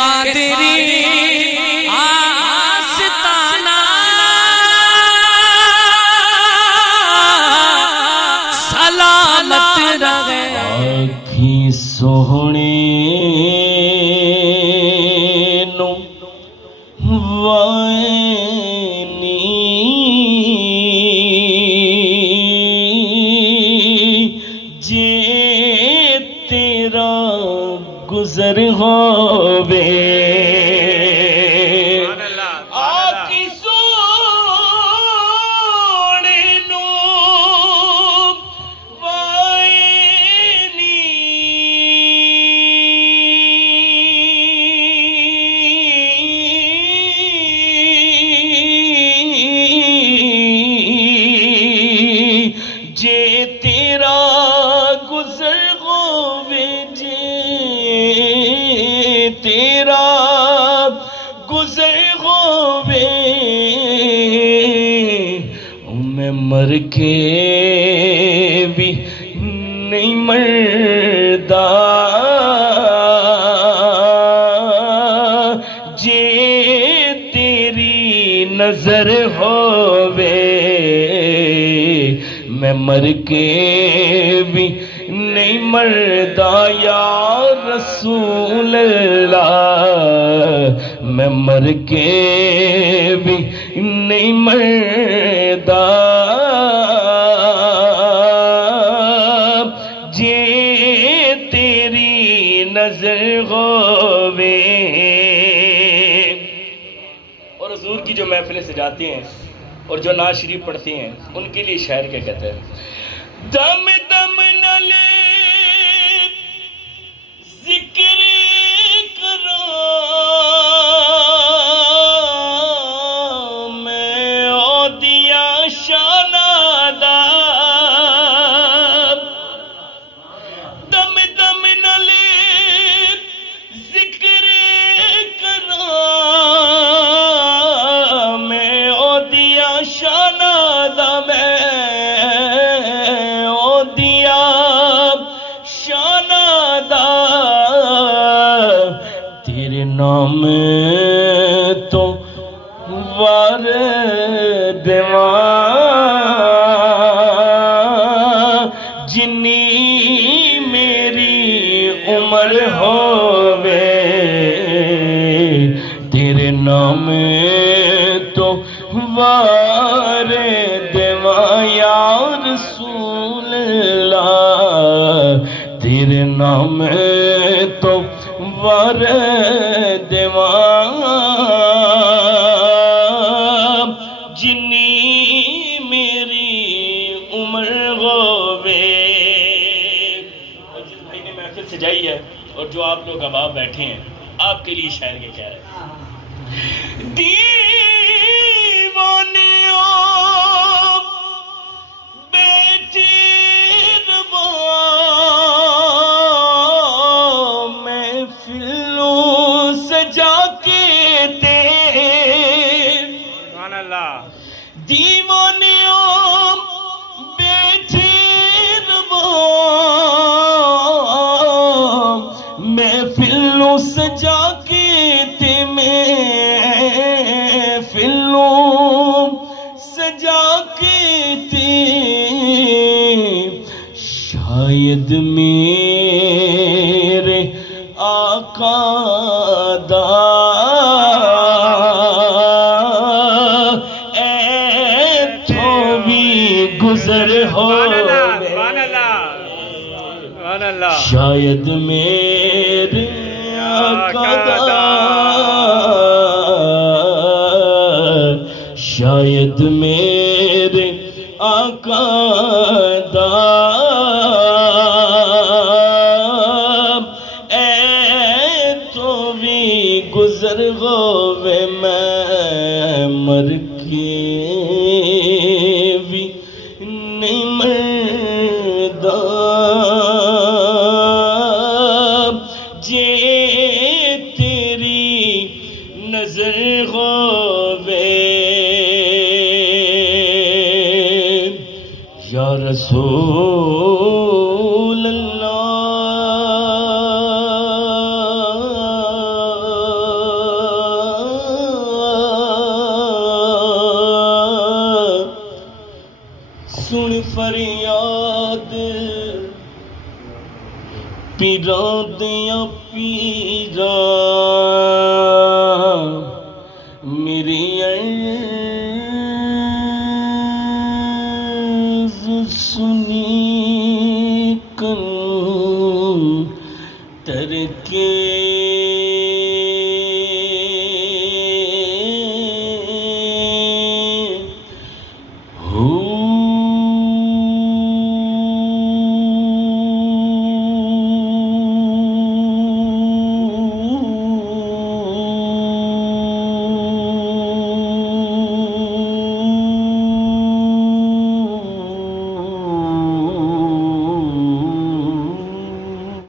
قادری آستانہ سلامت رہے آکھی سوہنے نو وائنی جے تیرا گزر ہووے آکھی سوہنے نو جے تیرا گزر ہووے جے تیرا گزر ہووے میں مر کے بھی نہیں مردا جے تیری نظر ہووے میں مر کے بھی نہیں مردا یا رسول اللہ میں مر کے بھی نہیں مردا جے تیری نظر ہووے اور حضور کی جو محفلیں سجاتے ہیں اور جو نعت شریف پڑھتے ہیں ان کے لیے شاعر کیا کہتے ہیں دم دم نلے ذکر کرو میں او دیا شانادہ دم دم نلے ذکر کرو میں او دیا شانادہ میں او دیا شانادہ تیرے نام تو وار دیواں جنی میری عمر ہووے تیرے نام تو وار دیواں یا رسول اللہ تیرے نام تو وار دیواں جنی میری عمر ہووے اور جس بھائی نے محفل سجائی ہے اور جو آپ لوگ اب بیٹھے ہیں آپ کے لیے شاعر کے کہہ رہے ہیں دیوانیوں بیٹی روا محفلوں سجا کے دے دیوانیوں بیٹی روا محفلوں سجا کے دے محفلوں سجا کے دے شاید میرے آقا دا ایتھوں بھی گزر ہووے شاید میرے آقا دا شاید میرے آقا دا ایتھوں بھی گزر ہووے میں مر کے بھی نہیں مردا جے تیری نظر ہووے یا رسول اللہ فریاد پیراں دیاں پیرا میری عرض سنی کن ترکے